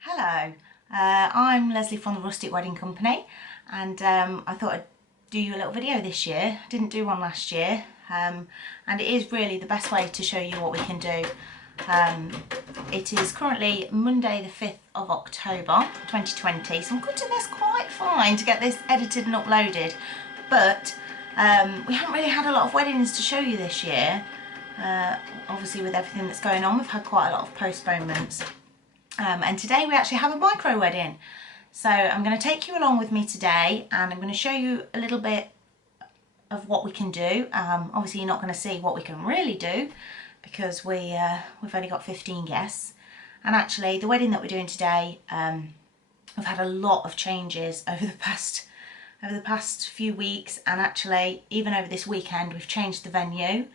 Hello, I'm Lesley from the Rustic Wedding Company, and I thought I'd do you a little video this year. I didn't do one last year, and it is really the best way to show you what we can do. It is currently Monday the 5th of October 2020, so I'm cutting this quite fine to get this edited and uploaded, but we haven't really had a lot of weddings to show you this year. Obviously with everything that's going on, we've had quite a lot of postponements. And today we actually have a micro wedding. So I'm going to take you along with me today, and I'm going to show you a little bit of what we can do. Obviously you're not going to see what we can really do because we've only got 15 guests. And actually the wedding that we're doing today, we've had a lot of changes over the past few weeks, and actually even over this weekend we've changed the venue.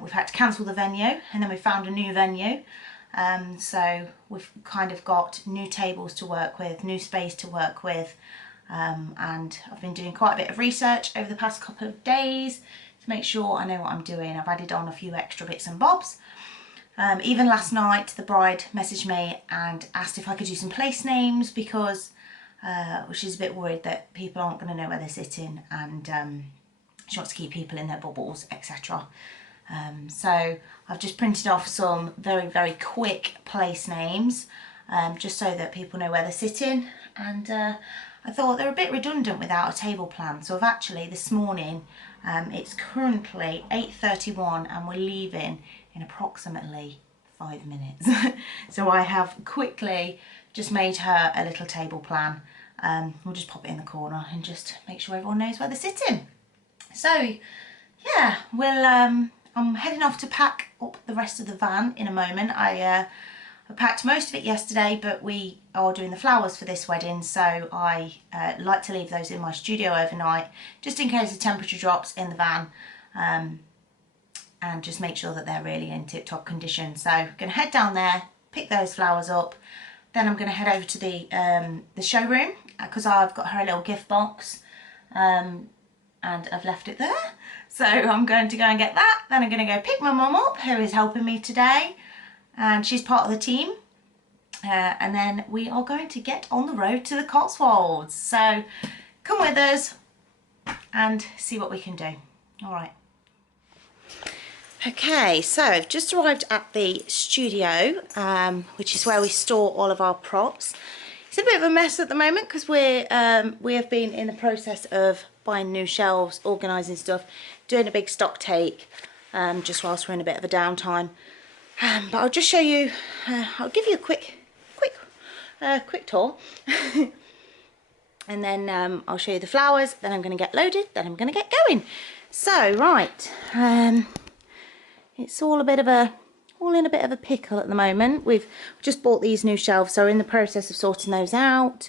We've had to cancel the venue, and then we found a new venue. So we've kind of got new tables to work with, new space to work with, and I've been doing quite a bit of research over the past couple of days to make sure I know what I'm doing. I've added on a few extra bits and bobs. Even last night the bride messaged me and asked if I could do some place names because she's a bit worried that people aren't going to know where they're sitting, and she wants to keep people in their bubbles, etc. So I've just printed off some very quick place names, just so that people know where they're sitting, and I thought they're a bit redundant without a table plan. So I've actually this morning, it's currently 8:31 and we're leaving in approximately 5 minutes. So I have quickly just made her a little table plan. We'll just pop it in the corner and just make sure everyone knows where they're sitting. So yeah, I'm heading off to pack up the rest of the van in a moment. I packed most of it yesterday, but we are doing the flowers for this wedding, so I like to leave those in my studio overnight, just in case the temperature drops in the van, and just make sure that they're really in tip-top condition. So I'm going to head down there, pick those flowers up, then I'm going to head over to the showroom, because I've got her a little gift box, and I've left it there. So I'm going to go and get that, then I'm going to go pick my mum up, who is helping me today, and she's part of the team, and then we are going to get on the road to the Cotswolds. So come with us and see what we can do. All right. Okay, so I've just arrived at the studio, which is where we store all of our props. It's a bit of a mess at the moment because we have been in the process of buying new shelves, organising stuff, doing a big stock take, just whilst we're in a bit of a downtime. But I'll just show you, I'll give you a quick tour. And then I'll show you the flowers, then I'm going to get loaded, then I'm going to get going. So, right, it's all in a bit of a pickle at the moment. We've just bought these new shelves, so we're in the process of sorting those out.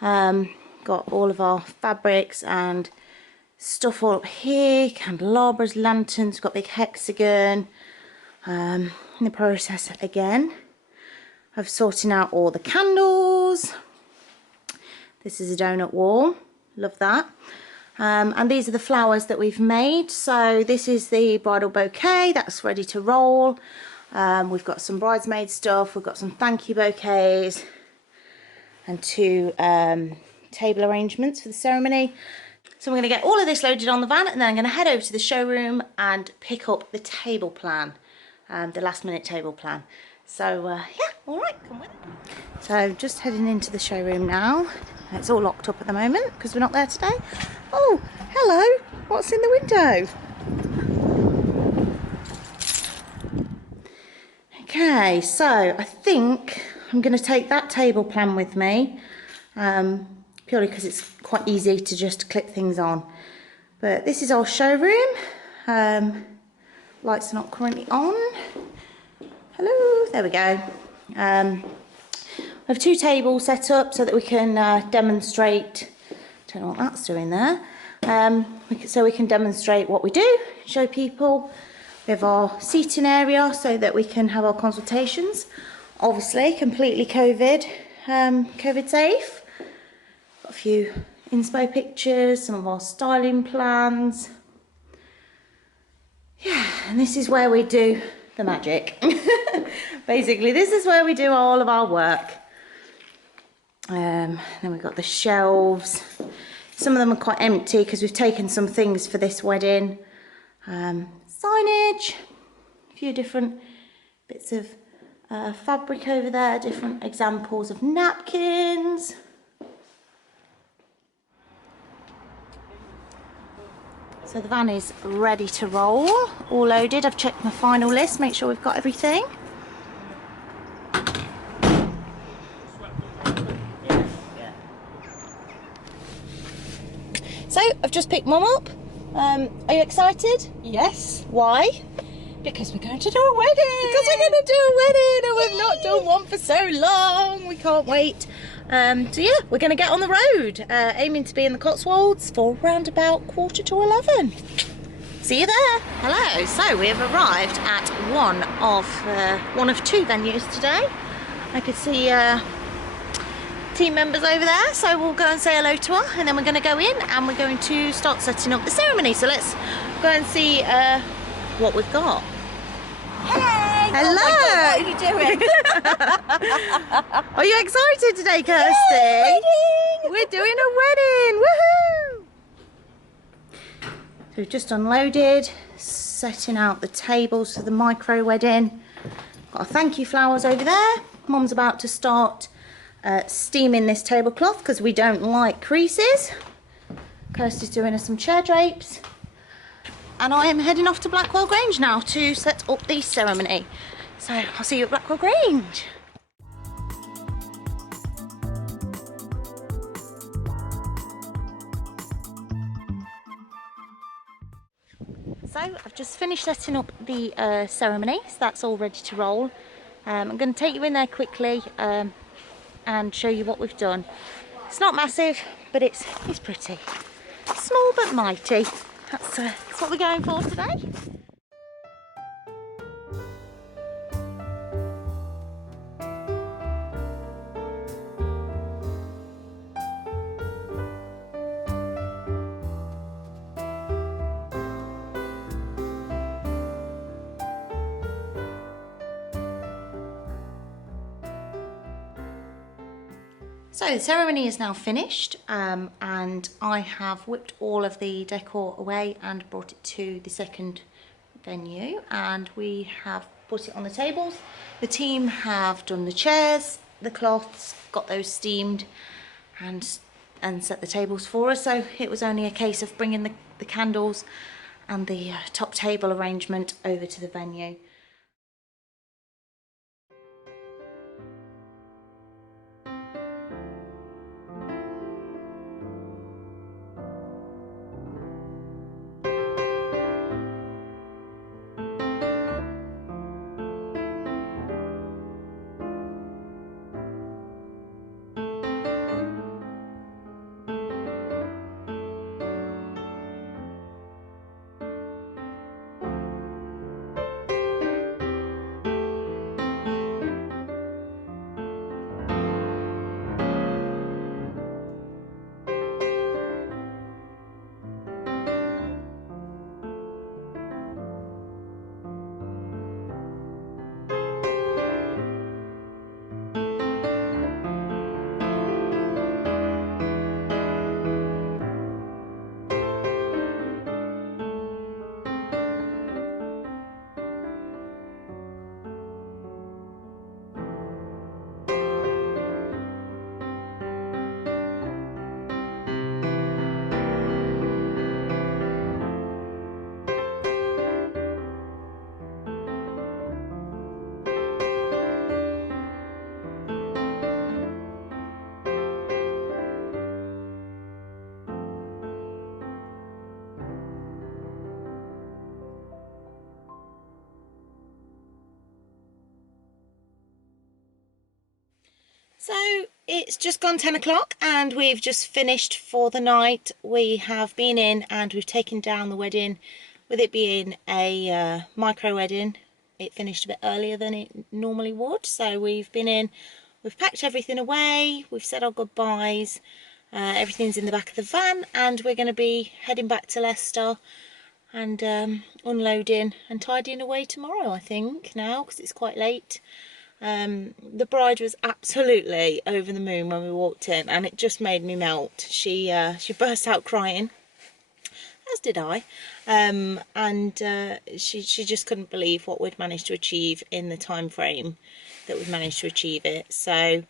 Got all of our fabrics and stuff all up here, candelabras, lanterns, we've got big hexagon. In the process again of sorting out all the candles. This is a donut wall, love that. And these are the flowers that we've made. So this is the bridal bouquet that's ready to roll. We've got some bridesmaid stuff, we've got some thank you bouquets, and two table arrangements for the ceremony. So I'm going to get all of this loaded on the van, and then I'm going to head over to the showroom and pick up the table plan, the last minute table plan. So yeah, all right, come with it. So just heading into the showroom now. It's all locked up at the moment because we're not there today. Oh, hello, what's in the window? Okay, so I think I'm going to take that table plan with me, purely because it's quite easy to just click things on. But this is our showroom. Lights are not currently on. Hello, there we go. We have two tables set up so that we can demonstrate, don't know what that's doing there, so we can demonstrate what we do, show people. We have our seating area so that we can have our consultations, obviously completely COVID safe. Got a few inspo pictures, some of our styling plans. Yeah, and this is where we do the magic. Basically, this is where we do all of our work. Then we've got the shelves. Some of them are quite empty because we've taken some things for this wedding. Signage, a few different bits of fabric over there, different examples of napkins. So the van is ready to roll, all loaded. I've checked my final list, make sure we've got everything. So I've just picked Mum up. Are you excited? Yes, Why? because we're going to do a wedding. Because we're going to do a wedding and we've not done one for so long. We can't wait. So yeah, we're going to get on the road, aiming to be in the Cotswolds for around about 11:15. See you there. Hello. So we have arrived at one of two venues today. I could see team members over there, so we'll go and say hello to her, and then we're going to go in and we're going to start setting up the ceremony. So let's go and see what we've got. Hey! Hello! Oh my God, what are you doing? Are you excited today, Kirsty? Yay, wedding! We're doing a wedding! Woohoo! So we've just unloaded, setting out the tables for the micro wedding. Got our thank you flowers over there. Mum's about to start steaming this tablecloth because we don't like creases. Kirsty's doing us some chair drapes. And I am heading off to Blackwell Grange now to set up the ceremony. So I'll see you at Blackwell Grange. So I've just finished setting up the ceremony, so that's all ready to roll. I'm going to take you in there quickly and show you what we've done. It's not massive, but it's pretty. Small but mighty. That's what we're going for today. So the ceremony is now finished, and I have whipped all of the decor away and brought it to the second venue, and we have put it on the tables. The team have done the chairs, the cloths, got those steamed and set the tables for us, so it was only a case of bringing the candles and the top table arrangement over to the venue. So it's just gone 10 o'clock and we've just finished for the night. We have been in and we've taken down the wedding. With it being a micro wedding, it finished a bit earlier than it normally would. So we've been in, we've packed everything away, we've said our goodbyes. Everything's in the back of the van and we're going to be heading back to Leicester and unloading and tidying away tomorrow, I think, now, because it's quite late. The bride was absolutely over the moon when we walked in, and it just made me melt. She burst out crying, as did I, and she just couldn't believe what we'd managed to achieve in the time frame that we'd managed to achieve it. So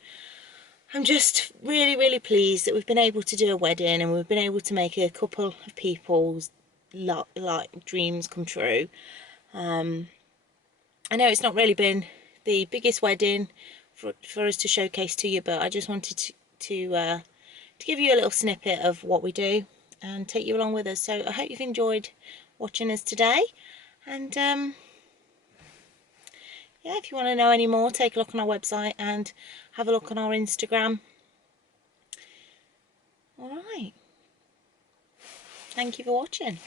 I'm just really, really pleased that we've been able to do a wedding, and we've been able to make a couple of people's like dreams come true. I know it's not really been the biggest wedding for us to showcase to you, but I just wanted to give you a little snippet of what we do and take you along with us. So I hope you've enjoyed watching us today, and yeah, if you want to know any more, take a look on our website and have a look on our Instagram. Alright, thank you for watching.